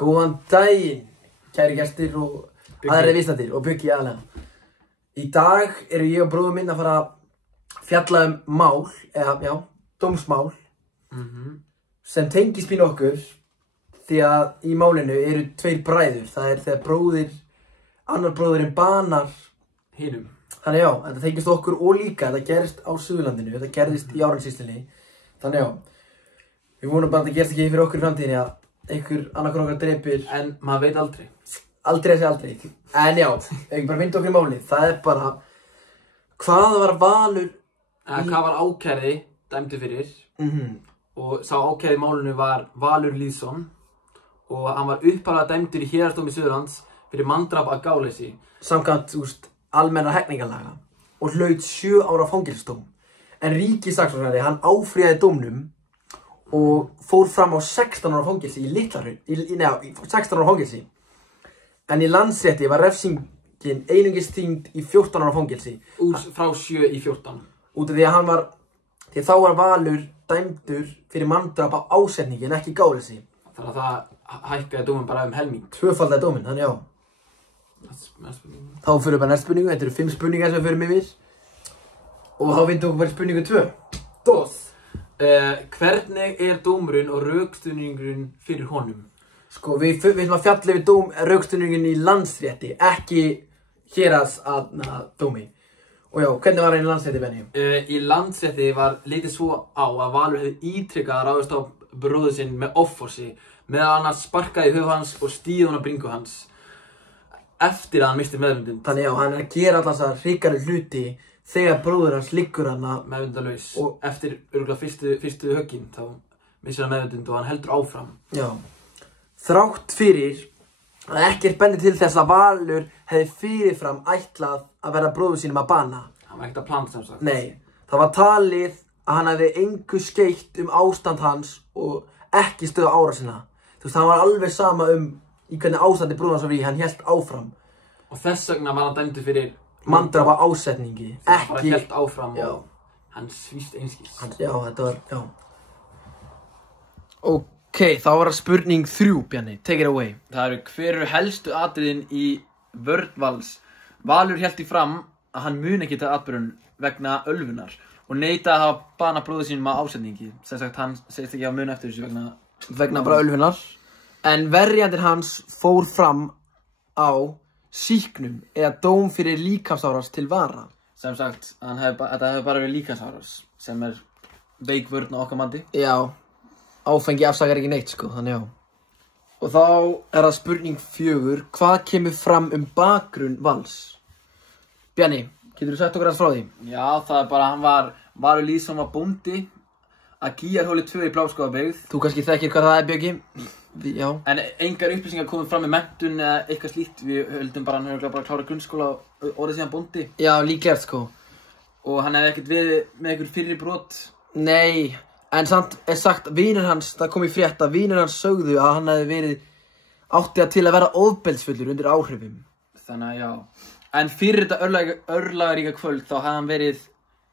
Góðan daginn, kæri gestir og aðrir viðstaddir og Buggi aðalega. Í dag eru ég og bróður minn að fara að fjalla mál, eða dómsmál, sem tengist pínu okkur því að í málinu eru tveir bræður. Það er þegar annar bróðurinn banar hinum. Þannig þetta tengist okkur og líka, þetta gerist á Suðurlandinu, þetta gerðist í Árnessýslunni. Þannig við vonum bara að þetta gerist ekki fyrir okkur í framtíðinni að einhver annarkur okkar drepir. En maður veit aldrei. Aldrei að segja aldrei. En ef bara vindu okkur í málið, það er bara, hvað var Valur hvað var ákærði dæmdur fyrir? Og sá ákærði í málinu var Valur Lýðsson og hann var upphaflega dæmdur í Héraðsdómi Suðurlands fyrir manndráp af gáleysi. Samkvæmt almennra hegningarlaga og hlaut 7 ára fangelsisdóm. En ríkissaksóknari, hann áfrýjaði dómnum og fór fram á 16 ára fangelsi í Litla-Hrauni, 16 ára fangelsi. En í Landsrétti var refsingin einungis þyngd í 14 ára fangelsi. Frá 7 í 14. Út af því að því þá var Valur dæmdur fyrir manndráp af ásetningi en ekki gáleysi. Þannig að það hækkaði dóminn bara helming. Tvöfaldaði dóminn, þannig Þá fyrir við bara næst spurningu, þetta eru 5 spurningar sem við förum yfir. Og þá vindum við bara spurningu 2. Dóð. Hvernig er dómurinn og rökstuðningurinn fyrir honum? Sko, við ætlum að fjalla yfir rökstuðningin í Landsrétti, ekki héraðsdómi. Og hvernig var hann í Landsrétti, Benni? Í Landsrétti var litið svo á að Valur hefði ítrekkað að ráðast á bróður sinn með offorsi, meðan hann sparkaði í höfuð hans og stíði á bringu hans eftir að hann misti meðvitund. Þannig hann er að gera alltaf þessa hrikari hluti þegar bróður hans liggur hann meðvitundalaus. Og eftir örugglega fyrstu höggin þá missir hann meðvitund og hann heldur áfram. Þrátt fyrir að ekkert bendir til þess að Valur hefði fyrirfram ætlað að verða bróður sínum að bana. Hann var ekkert að plana sem sagt. Nei, það var talið að hann hefði engu skeytt ástand hans og ekki stöðu árásina. Það var alveg sama í hvernig ástandi bróður hans var í, hann hélt áfram. Og þess vegna var hann dæmdur fyrir manndráp af ásetningi. Hann bara hélt áfram og hann svíst einskis. Þetta var, Ok, þá var það spurning 3, Bjarni. Take it away. Það eru hver eru helstu atriðin í vörn Vals. Valur hélt því fram að hann muni ekki til atburðun vegna ölvunar og neitaði að hafa banað bróður sínum af ásetningi. Sem sagt, hann segist ekki að muna eftir þessu vegna bara ölvunar. En verjandinn hans fór fram á sýknum eða dóm fyrir líkamsárás til vara. Sem sagt, þetta hefur bara verið líkamsárás sem er veik vörn á okkar mati. Áfengi afsakar ekki neitt, þannig Og þá er það spurning 4. Hvað kemur fram bakgrunn Vals? Bjarni, getur þú sagt okkur aðeins frá því? Já, það er bara Valur Lýðsson var bóndi að Gýgjarhóli 2 í Bláskógabyggð. Þú kannski þekkir hvað það er, Björgi? En engar upplýsingar komið fram með menntun eða eitthvað slíkt. Við höldum bara hann bara að klára grunnskóla og orðið síðan bóndi. Já, líklegt Og hann hefði ekkert verið með einhver fyrri brot. Nei, en samt er sagt vinur hans, það kom í frétt að vinur hans sögðu að hann hefði átti til að vera ofbeldisfullur undir áhrifum. Þannig að En fyrir þetta örlagaríka kvöld þá hafði hann verið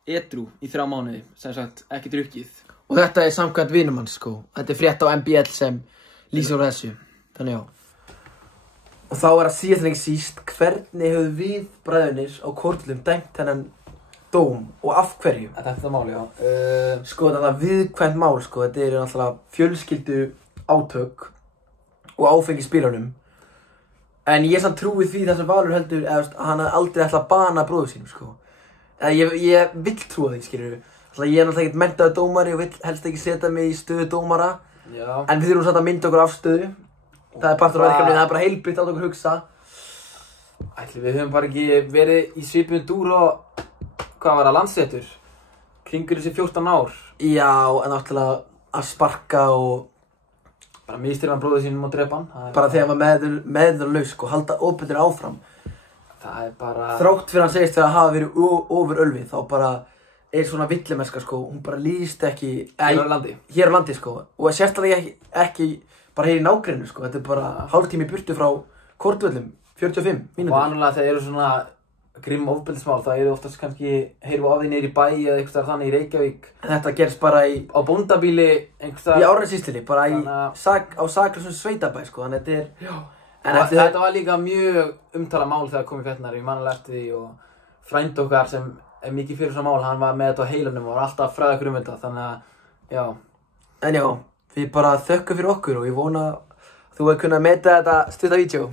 edrú í 3 mánuði, sem sagt ekki drukkið. Og þetta er samkvæmt vinum hans, Þetta er frétt á MBL sem lýsir á þessu. Þannig Og þá er að síðast en ekki síst, hvernig höfðu við bræðurnir á Kornlum dæmt þennan dóm og af hverju? Þetta er það mál, já. Þetta er viðkvæmt mál, Þetta eru náttúrulega fjölskyldu átök og áfengi spilunum. En ég samt trúi því þess að Valur heldur að hann aldrei ætla að bana bróður sínum, Ég vill trúa því, skilurðu. Ég er náttúrulega ekkert menntaður dómari og vill helst ekki setja mig í stöðu dómara. En við þurfum samt að mynda okkur afstöðu. Það er partur af verkefninu, það er bara heilbrigt að okkur hugsa. Ætli við höfum bara ekki verið í svipuðum dúr og hvað var það, Landsréttur? Kringur þessi 14 ár. Já, en náttúrulega að sparka og bara mistýra hann bróður sínum og drepa hann. Bara þegar maður meðurlaus, halda ofbeldir áfram. Það er bara Þrátt fyrir hann segist fyrir að hafa verið ofur ölvið, þá bara er svona villimeska, hún bara líðst ekki hér á landi. Hér á landi, og sérstaklega ekki bara hér í nágrenninu, Þetta er bara hálftími burtu frá Kornvöllum, 45 mínútur. Og annarlega þegar eru svona grimm ofbeldismál, það eru oftast kannski heyrum af því niður í bæ eða einhvers staðar þannig í Reykjavík. En þetta gerst bara Á bóndabíli einhvers staðar. í Árnessýslunni, bara á saklausum sveitabæ, sko, þannig að þetta er... Já. En Þetta var líka mjög umtalað mál þegar kom í fréttirnar, ég man alveg eftir því og frændi okkar sem er mikið fyrir svona mál, hann var með þetta á heilanum og var alltaf að fræða okkur um þetta, þannig að, já. En já, við bara þökkum fyrir okkur og ég vona að þú hefur kunnað meta þetta stutta vídeó.